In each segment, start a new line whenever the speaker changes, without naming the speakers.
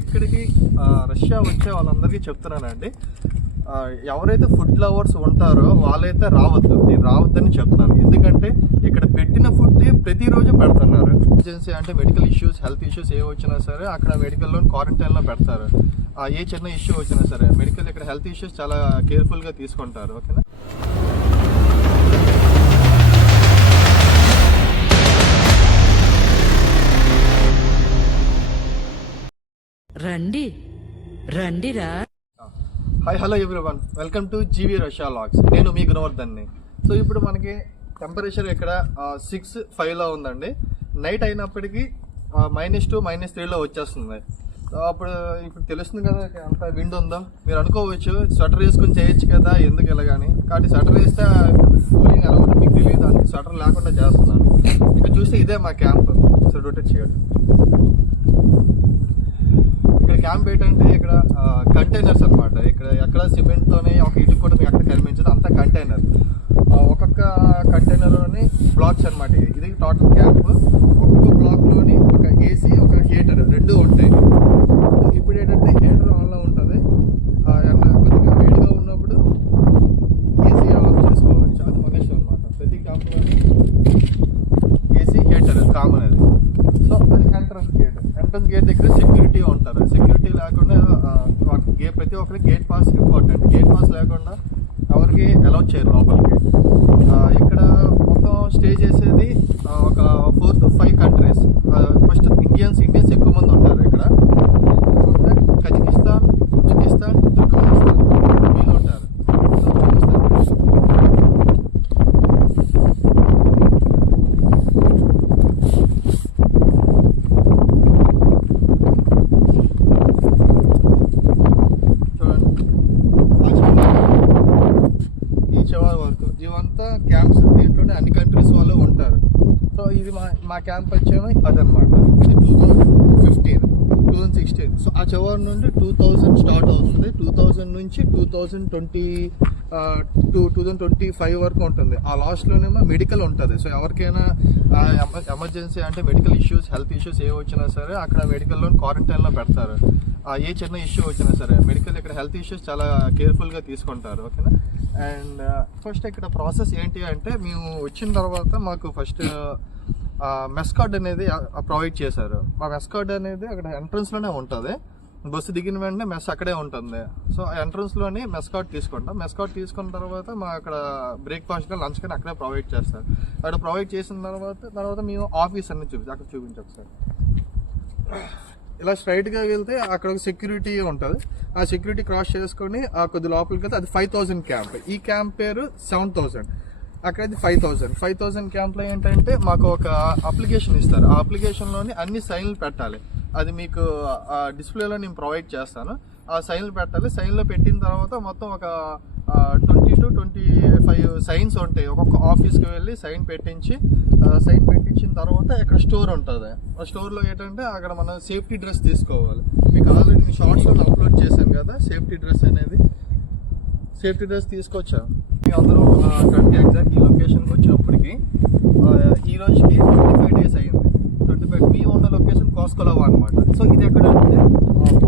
ఇక్కడికి రష్యా వచ్చే వాళ్ళందరికీ చెప్తున్నానండి. ఎవరైతే ఫుడ్ లవర్స్ ఉంటారో వాళ్ళైతే రావద్దు. నేను రావద్దని చెప్తున్నాను. ఎందుకంటే ఇక్కడ పెట్టిన ఫుడ్ ప్రతిరోజు పెడుతున్నారు. ఎమర్జెన్సీ అంటే మెడికల్ ఇష్యూస్ హెల్త్ ఇష్యూస్ ఏ వచ్చినా సరే అక్కడ మెడికల్లో క్వారంటైన్లో పెడతారు. ఏ చిన్న ఇష్యూ వచ్చినా సరే మెడికల్ ఇక్కడ హెల్త్ ఇష్యూస్ చాలా కేర్ఫుల్గా తీసుకుంటారు. ఓకేనా?
రండి. రండిరా.
Hi hello everyone welcome to GV Russia logs నేను మీ గుణవర్ధన్ని. సో ఇప్పుడు మనకి టెంపరేచర్ ఇక్కడ సిక్స్ ఫైవ్లో ఉందండి. నైట్ అయినప్పటికీ మైనస్ టూ మైనస్ త్రీలో వచ్చేస్తుంది. సో అప్పుడు ఇప్పుడు తెలుస్తుంది కదా అంత విండ్ ఉందో? మీరు అనుకోవచ్చు స్వెటర్ వేసుకొని చేయొచ్చు కదా ఎందుకు ఇలాగని కాబట్టి స్వెటర్ వేస్తే కూలింగ్ ఎలా ఉంటుందో మీకు తెలియదు అందుకే స్వెటర్ లేకుండా చేస్తున్నాను. ఇక్కడ చూస్తే ఇదే మా క్యాంప్ సో రొటేట్ చేయండి. క్యాంప్ ఏంటంటే ఇక్కడ కంటైనర్స్ అన్నమాట. ఇక్కడ ఎక్కడ సిమెంట్తోనే ఒక ఇటుకు కూడా మీకు ఎక్కడ కనిపించదు. అంతా కంటైనర్ ఒక్కొక్క కంటైనర్లోని బ్లాక్స్ అనమాట ఇది. ఇది టోటల్ క్యాంప్ ఒక్కొక్క బ్లాక్లోని ఒక ఏసీ ఒక హీటర్ రెండు ఉంటాయి ఇప్పుడు ఏంటంటే హీటర్ ఆన్లో ఉంటుంది ఆ, ఎండ కొద్దిగా వేడిగా ఉన్నప్పుడు ఏసీ ఆన్ చేసుకోవచ్చు అది మన ఇష్టం అనమాట ప్రతి క్యాంప్ ఏసీ హీటర్ కామన్ అది సో అది ఎంట్రన్స్ గేట్ ఎంట్రన్స్ గేట్ దగ్గర సెక్యూరిటీ ఉంటారు సెక్యూరిటీ లేకుండా ఏ ప్రతి ఒక్కరికి gate pass important gate pass లేకుండా ఎవరికి అలౌ చేయరు లోపలికి. ఇక్కడ మొత్తం స్టే చేసేది ఒక four to five countries first Indians Indians ఎక్కువ మంది ఉంటారు ఇక్కడ. కజకిస్తాన్ ఉజ్బెకిస్తాన్ తుర్కమిస్తాన్ వీళ్ళు ఉంటారు సో చూపిస్తాను చూడండి ఆ చివరి ఈ చివరి వరకు ఇవంతా క్యాంప్స్ దీంట్లోనే అన్ని కంట్రీస్ వాళ్ళు ఉంటారు సో ఇది మా మా క్యాంప్ వచ్చేమో అదనమాట ఇది two thousand fifteen two thousand sixteen so ఆ చివరి నుండి టూ థౌజండ్ స్టార్ట్ అవుతుంది. టూ థౌజండ్ నుంచి two thousand twenty two two thousand twenty five వరకు ఉంటుంది. ఆ లాస్ట్లోనేమో మెడికల్ ఉంటుంది. సో ఎవరికైనా ఎమర్జెన్సీ అంటే మెడికల్ ఇష్యూస్ హెల్త్ ఇష్యూస్ ఏ వచ్చినా సరే అక్కడ మెడికల్లో క్వారంటైన్లో పెడతారు. ఏ చిన్న ఇష్యూ వచ్చినా సరే మెడికల్ ఇక్కడ హెల్త్ ఇష్యూస్ చాలా కేర్ఫుల్గా తీసుకుంటారు. ఓకేనా అండ్ ఫస్ట్ ఇక్కడ ప్రాసెస్ ఏంటి అంటే మేము వచ్చిన తర్వాత మాకు ఫస్ట్ మెస్ కార్డ్ అనేది ప్రొవైడ్ చేశారు. ఆ మెస్ కార్డ్ అనేది అక్కడ ఎంట్రన్స్లోనే ఉంటుంది. బస్సు దిగిన వెంటనే మెస్ అక్కడే ఉంటుంది. సో ఎంట్రన్స్లోని మెస్ కార్డ్ తీసుకుంటాం. మెస్ కార్డ్ తీసుకున్న తర్వాత మా అక్కడ బ్రేక్ఫాస్ట్ లంచ్ కానీ అక్కడే ప్రొవైడ్ చేస్తారు. అక్కడ ప్రొవైడ్ చేసిన తర్వాత తర్వాత మేము ఆఫీస్ అన్ని చూపించి అక్కడ చూపించి సార్. ఇలా స్ట్రైట్గా వెళ్తే అక్కడ ఒక సెక్యూరిటీ ఉంటుంది. ఆ సెక్యూరిటీ క్రాస్ చేసుకొని ఆ కొద్ది లోపలికి వెళ్తే అది ఫైవ్ థౌసండ్ క్యాంప్ ఈ క్యాంప్ పేరు సెవెన్ థౌసండ్ అక్కడైతే ఫైవ్ థౌసండ్ ఫైవ్ థౌసండ్ క్యాంప్లో ఏంటంటే మాకు ఒక అప్లికేషన్ ఇస్తారు. ఆ అప్లికేషన్లోని అన్ని సైన్లు పెట్టాలి. అది మీకు ఆ డిస్ప్లేలో నేను ప్రొవైడ్ చేస్తాను. ఆ సైన్లు పెట్టాలి. సైన్లో పెట్టిన తర్వాత మొత్తం ఒక twenty to twenty five signs ఉంటాయి. ఒక్కొక్క ఆఫీస్కి వెళ్ళి సైన్ పెట్టించి సైన్ పెట్టించిన తర్వాత ఇక్కడ స్టోర్ ఉంటుంది. ఆ స్టోర్లో ఏంటంటే అక్కడ మనం సేఫ్టీ డ్రెస్ తీసుకోవాలి. మీకు ఆల్రెడీ నేను షార్ట్స్లో అప్లోడ్ చేశాను కదా సేఫ్టీ డ్రెస్ అనేది. సేఫ్టీ డ్రెస్ తీసుకొచ్చాను. అందరూ ట్వంటీ ఎగ్జాక్ట్ ఈ లొకేషన్కి వచ్చినప్పటికి ఈ రోజుకి ట్వంటీ ఫైవ్ డేస్ అయింది. ట్వంటీ మీ ఉన్న లొకేషన్ కోస్కొలవా అనమాట సో ఇది ఎక్కడ అంటే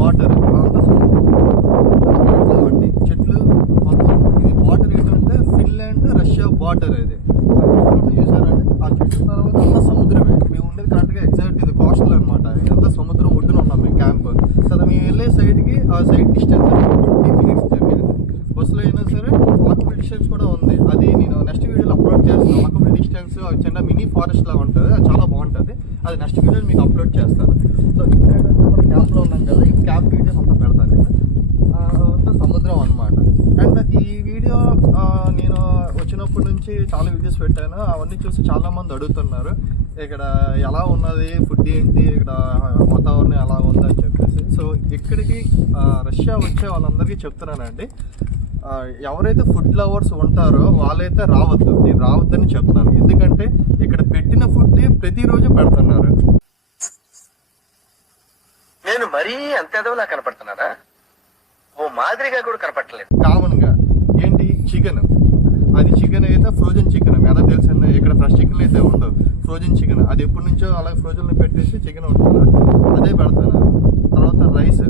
వాటర్ అండి చెట్లు మొత్తం. ఇది బార్డర్ ఏంటంటే ఫిన్లాండ్ రష్యా బార్డర్ ఇది. ఆ చూసారండి? ఆ చెట్టు తర్వాత అంతా సముద్రమే. మేము ఉండేది కరెక్ట్గా ఎగ్జాక్ట్ ఇది కోస్టల్ అనమాట ఎంత సముద్రం ఒడ్డున ఉన్నాం మేము క్యాంప్ సో మేము వెళ్ళే సైడ్కి ఆ side distance twenty minutes journey బస్సులో అయినా సరే వాకబుల్ డిస్టెన్స్ కూడా ఉంది. అది నేను నెక్స్ట్ వీడియోలో అప్లోడ్ చేస్తాను. వాకబుల్ డిస్టెన్స్ చిన్న మినీ ఫారెస్ట్ లాగా ఉంటుంది. అది చాలా బాగుంటుంది. అది నెక్స్ట్ వీడియో మీకు అప్లోడ్ చేస్తాను. సో ఇప్పుడు మనం క్యాంప్లో ఉన్నాం కదా ఈ క్యాంప్ వీడియోస్ అంతా పెడతాను నేను. సముద్రం అనమాట అండ్ ఈ వీడియో నేను వచ్చినప్పటి నుంచి చాలా వీడియోస్ పెట్టాను. అవన్నీ చూసి చాలామంది అడుగుతున్నారు ఇక్కడ ఎలా ఉన్నది ఫుడ్ ఏంటి ఇక్కడ వాతావరణం ఎలా ఉంది అని చెప్పేసి. సో ఇక్కడికి రష్యా వచ్చే వాళ్ళందరికీ చెప్తున్నానండి. ఎవరైతే ఫుడ్ లవర్స్ ఉంటారో వాళ్ళైతే రావద్దు నేను రావద్దని చెప్తాను ఎందుకంటే ఇక్కడ పెట్టిన ఫుడ్ ప్రతిరోజు పెడుతున్నారు.
నేను మరీ అంత ఎదవలా కనపడుతున్నారా ఓ మాదిరిగా కూడా కనపడలేదు
కామన్గా ఏంటి? చికెన్ అది చికెన్ అయితే ఫ్రోజన్ చికెన్ మీ అందరూ తెలిసిందే ఇక్కడ ఫ్రెష్ చికెన్ అయితే ఉండదు. ఫ్రోజన్ చికెన్ అది ఎప్పటి నుంచో అలా ఫ్రోజన్ పెట్టేసి చికెన్ ఉంటుంది అదే పెడతాను తర్వాత రైస్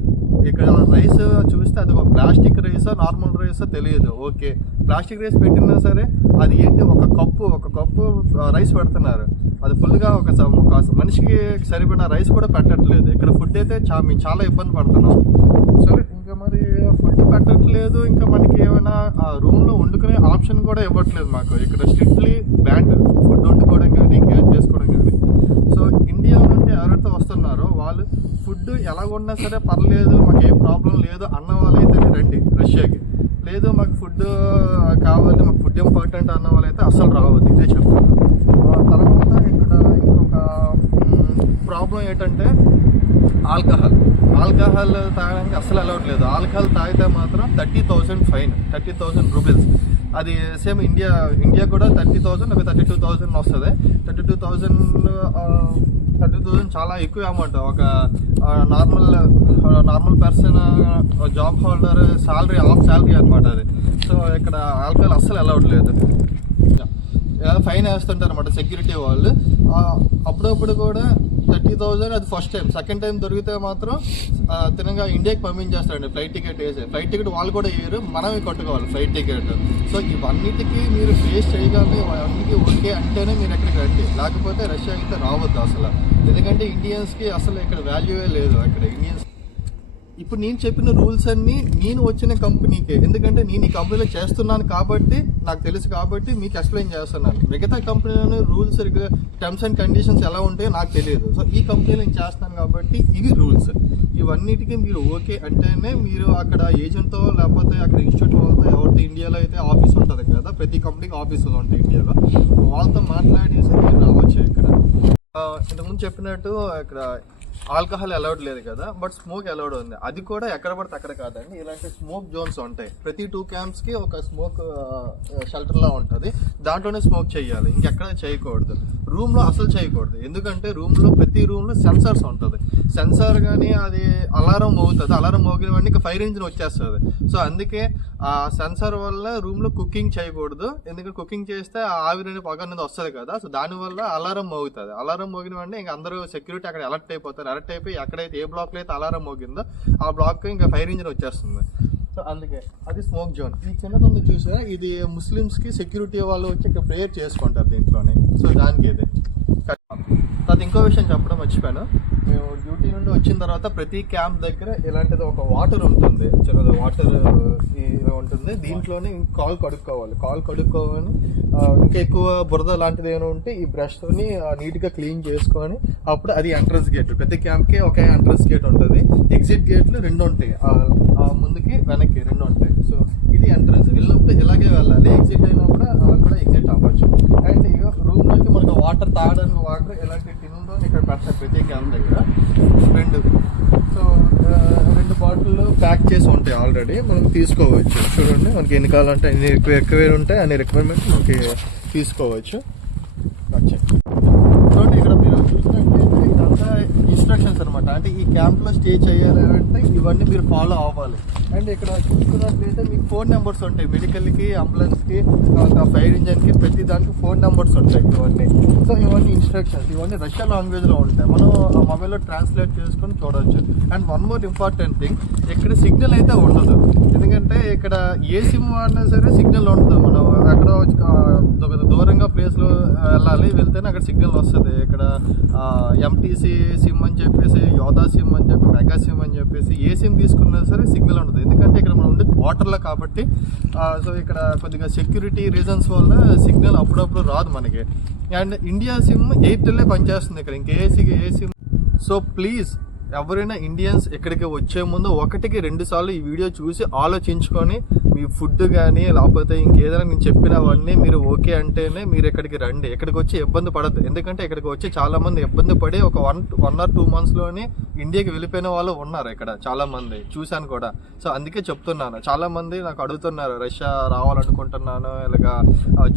ఇక్కడ రైస్ చూస్తే అది ఒక ప్లాస్టిక్ రైస్ నార్మల్ రైస్ తెలియదు. ఓకే. ప్లాస్టిక్ రైస్ పెట్టినా సరే అది ఏంటి? ఒక కప్పు ఒక కప్పు రైస్ పెడుతున్నారు. అది ఫుల్గా ఒక స- ఒక మనిషికి సరిపడిన రైస్ కూడా పెట్టట్లేదు. ఇక్కడ ఫుడ్ అయితే చా మేము చాలా ఇబ్బంది పడుతున్నాం. సరే ఇంకా మరి ఫుడ్ పెట్టట్లేదు. ఇంకా మనకి ఏమైనా రూమ్లో వండుకునే ఆప్షన్ కూడా ఇవ్వట్లేదు మాకు. ఇక్కడ స్ట్రిక్ట్లీ బ్యాండ్ ఫుడ్ వండుకు కానీ ఇంకేం చేసుకోవడం కానీ సో ఇండియా నుండి ఎవరైతే వస్తున్నారో వాళ్ళు ఫుడ్ ఎలా సరే పర్లేదు మాకు ఏం ప్రాబ్లం లేదు అన్న వాళ్ళైతేనే రండి రష్యాకి. లేదు మాకు ఫుడ్ కావాలి మాకు ఫుడ్ ఇంపార్టెంట్ అన్న వాళ్ళైతే అస్సలు రావద్దు ఇదే చెప్తాను తర్వాత ఇక్కడ ఇంకొక ప్రాబ్లం ఏంటంటే ఆల్కహాల్. ఆల్కహాల్ తాగడానికి అసలు అలౌట్ లేదు. ఆల్కహాల్ తాగితే మాత్రం thirty thousand fine thirty thousand rupees. అది సేమ్ ఇండియా ఇండియా కూడా థర్టీ థౌసండ్ లేకపోతే థర్టీ టూ థౌసండ్ వస్తుంది. Thirty two thousand thirty thousand చాలా ఎక్కువ అమౌంట్ ఒక normal normal person job holder salary half salary అనమాట అది. సో ఇక్కడ ఆల్కహాల్ అస్సలు అలౌడ్ లేదు. ఫైన్ వేస్తుంటారు అనమాట సెక్యూరిటీ వాళ్ళు. అప్పుడప్పుడు కూడా థర్టీ థౌజండ్ అది ఫస్ట్ టైం సెకండ్ టైం దొరికితే మాత్రం తినగా ఇండియాకి పంపించేస్తారండి ఫ్లైట్ టికెట్ వేసి. ఫ్లైట్ టికెట్ వాళ్ళు కూడా వేయరు మనమే కట్టుకోవాలి ఫ్లైట్ టికెట్. సో ఇవన్నిటికీ మీరు ఫేస్ చేయగలని అన్నిటికీ ఓకే అంటేనే మీరు ఎక్కడికి రండి. లేకపోతే రష్యా అయితే రావద్దు అసలు. ఎందుకంటే ఇండియన్స్కి అసలు ఇక్కడ వాల్యూవే లేదు అక్కడ. ఇండియన్స్ ఇప్పుడు నేను చెప్పిన రూల్స్ అన్ని నేను వచ్చిన కంపెనీకే. ఎందుకంటే నేను ఈ కంపెనీలో చేస్తున్నాను కాబట్టి నాకు తెలుసు కాబట్టి మీకు ఎక్స్ప్లెయిన్ చేస్తున్నాను. మిగతా కంపెనీలోని రూల్స్ టర్మ్స్ అండ్ కండిషన్స్ ఎలా ఉంటాయో నాకు తెలియదు. సో ఈ కంపెనీలో నేను చేస్తాను కాబట్టి ఇవి రూల్స్. ఇవన్నిటికీ మీరు ఓకే అంటేనే మీరు అక్కడ ఏజెంట్తో లేకపోతే అక్కడ ఇన్స్టిట్యూట్ వాళ్ళతో ఎవరితో ఇండియాలో అయితే ఆఫీస్ ఉంటుంది కదా ప్రతి కంపెనీకి ఆఫీసులు ఉంటాయి ఇండియాలో. వాళ్ళతో మాట్లాడేసి మీరు రావచ్చు ఇక్కడ. ఇంతకుముందు చెప్పినట్టు ఇక్కడ ఆల్కహాల్ అలౌడ్ లేదు కదా బట్ స్మోక్ అలౌడ్ ఉంది. అది కూడా ఎక్కడ పడితే అక్కడ కాదండి. ఇలాంటి స్మోక్ జోన్స్ ఉంటాయి. ప్రతి టూ క్యాంప్స్కి ఒక స్మోక్ షెల్టర్ uh, లా ఉంటుంది. దాంట్లోనే స్మోక్ చేయాలి. ఇంకెక్కడ చేయకూడదు. రూమ్లో అసలు చేయకూడదు. ఎందుకంటే రూమ్లో ప్రతి రూమ్లో సెన్సార్స్ ఉంటుంది. సెన్సార్ కానీ అది అలారం మోగుతుంది. అలారం మోగిన వాడిని ఇంకా ఫైర్ ఇంజిన్ వచ్చేస్తుంది. సో అందుకే ఆ సెన్సార్ వల్ల రూమ్లో కుకింగ్ చేయకూడదు. ఎందుకంటే కుకింగ్ చేస్తే ఆ పొగ అనేది వస్తుంది కదా. సో దానివల్ల అలారం మోగుతుంది. అలారం మోగిన వాడిని ఇంకా అందరూ సెక్యూరిటీ అక్కడ అలర్ట్ అయిపోతారు. అలర్ట్ అయిపోయి ఎక్కడైతే ఏ బ్లాక్లో అయితే అలారం మోగిందో ఆ బ్లాక్ ఇంకా ఫైర్ ఇంజిన్ వచ్చేస్తుంది. అందుకే అది స్మోక్ జోన్. ఈ చిన్నదంతా చూసారా? ఇది ముస్లిమ్స్కి సెక్యూరిటీ వాళ్ళు వచ్చి ఇక్కడ ప్రేయర్ చేసుకుంటారు దీంట్లోనే. సో దానికి ఇది తర్వాత ఇంకో విషయం చెప్పడం మర్చిపోయాను. మేము డ్యూటీ నుండి వచ్చిన తర్వాత ప్రతి క్యాంప్ దగ్గర ఇలాంటిది ఒక వాటర్ ఉంటుంది. చిన్నది వాటర్ ఉంటుంది. దీంట్లోనే కాల్ కడుక్కోవాలి. కాల్ కడుక్కోవాలి ఇంకా ఎక్కువ బురద లాంటిది ఏమైనా ఉంటే ఈ బ్రష్తోని నీట్గా క్లీన్ చేసుకొని అప్పుడు అది ఎంట్రన్స్ గేట్ ప్రతి క్యాంప్కి ఒకే ఒక ఎంట్రన్స్ గేట్ ఉంటుంది ఎగ్జిట్ గేట్లు రెండు ఉంటాయి. ఆ, ముందుకి వెనక్కి రెండు ఉంటాయి. సో ఇది ఎంట్రన్స్ వెళ్ళినప్పుడు ఇలాగే వెళ్ళాలి. ఎగ్జిట్ అయినప్పుడు అలా కూడా ఎగ్జిట్ అవ్వచ్చు. అండ్ ఇక రూమ్లోకి మనకు వాటర్ తాగడానికి వాటర్ ఎలాంటి టిన్లో ఇక్కడ పెడతారు ప్రతి క్యాంప్ దగ్గర రెండు. సో రెండు బాటిల్ ప్యాక్ చేసి ఉంటాయి ఆల్రెడీ. మనం తీసుకోవచ్చు. చూడండి మనకి ఎన్ని కావాలంటే ఎన్ని ఎక్కువ ఎక్కువ ఉంటాయి అన్ని రిక్వైర్మెంట్ మనకి తీసుకోవచ్చు వచ్చాయి చూడండి ఇక్కడ మీరు చూసినట్లయితే ఇదంతా ఇన్స్ట్రక్షన్స్ అనమాట అంటే ఈ క్యాంప్లో స్టే చేయాలి అంటే ఇవన్నీ మీరు ఫాలో అవ్వాలి. అండ్ ఇక్కడ చూసుకున్నట్లయితే మీకు ఫోన్ నెంబర్స్ ఉంటాయి. మెడికల్కి అంబులెన్స్కి ఫైర్ ఇంజన్కి ప్రతి దానికి ఫోన్ నెంబర్స్ ఉంటాయి ఇవన్నీ. సో ఇవన్నీ ఇన్స్ట్రక్షన్స్ ఇవన్నీ రష్యా లాంగ్వేజ్లో ఉంటాయి. మనం ఆ మొబైల్లో ట్రాన్స్లేట్ చేసుకొని చూడవచ్చు and one more important thing ఇక్కడ సిగ్నల్ అయితే ఉండదు. ఇక్కడ ఏ సిమ్ వాడినా సరే సిగ్నల్ ఉండదు మనం ఎక్కడో దూరంగా ప్లేస్లో వెళ్ళాలి వెళ్తేనే అక్కడ సిగ్నల్ వస్తుంది. ఇక్కడ ఎంటీసీ సిమ్ అని చెప్పేసి యోధా సిమ్ అని చెప్పి మెగా సిమ్ అని చెప్పేసి ఏ సిమ్ తీసుకున్నా సరే సిగ్నల్ ఉండదు ఎందుకంటే ఇక్కడ మనం ఉండేది వాటర్లో కాబట్టి సో ఇక్కడ కొద్దిగా సెక్యూరిటీ రీజన్స్ వల్ల సిగ్నల్ అప్పుడప్పుడు రాదు మనకి. అండ్ ఇండియా సిమ్ ఎయిర్టెల్లే పనిచేస్తుంది ఇక్కడ? ఇంకే ఏ సిమ్? సో ప్లీజ్ ఎవరైనా ఇండియన్స్ ఇక్కడికి వచ్చే ముందు ఒకటికి రెండు సార్లు ఈ వీడియో చూసి ఆలోచించుకొని మీ ఫుడ్ కానీ లేకపోతే ఇంకేదైనా నేను చెప్పినవన్నీ మీరు ఓకే అంటేనే మీరు ఇక్కడికి రండి. ఇక్కడికి వచ్చి ఇబ్బంది పడద్దు. ఎందుకంటే ఇక్కడికి వచ్చి చాలామంది ఇబ్బంది పడి ఒక వన్ వన్ ఆర్ టూ మంత్స్లోనే ఇండియాకి వెళ్ళిపోయిన వాళ్ళు ఉన్నారు ఇక్కడ చాలా మంది. చూశాను కూడా. సో అందుకే చెప్తున్నాను. చాలా మంది నాకు అడుగుతున్నారు రష్యా రావాలనుకుంటున్నాను ఇలాగా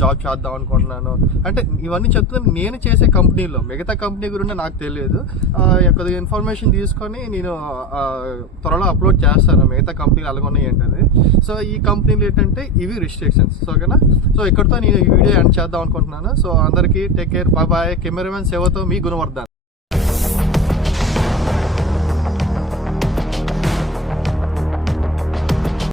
జాబ్ చేద్దాం అనుకుంటున్నాను. అంటే ఇవన్నీ చెప్తున్నాను నేను చేసే కంపెనీలో మిగతా కంపెనీ గురించి నాకు తెలియదు. కొద్దిగా ఇన్ఫర్మేషన్ తీసుకొని నేను త్వరలో అప్లోడ్ చేస్తాను. మిగతా కంపెనీలు అలాగ ఉన్నాయి ఏంటది. సో ఈ కంపెనీలు ఏంటంటే ఇవి రిస్ట్రిక్షన్స్ ఓకేనా? సో ఇక్కడితో నేను ఈ వీడియో ఎండ్ చేద్దాం అనుకుంటున్నాను. సో అందరికీ take care bye bye cameraman సేవతో మీ గుణవర్ధన్.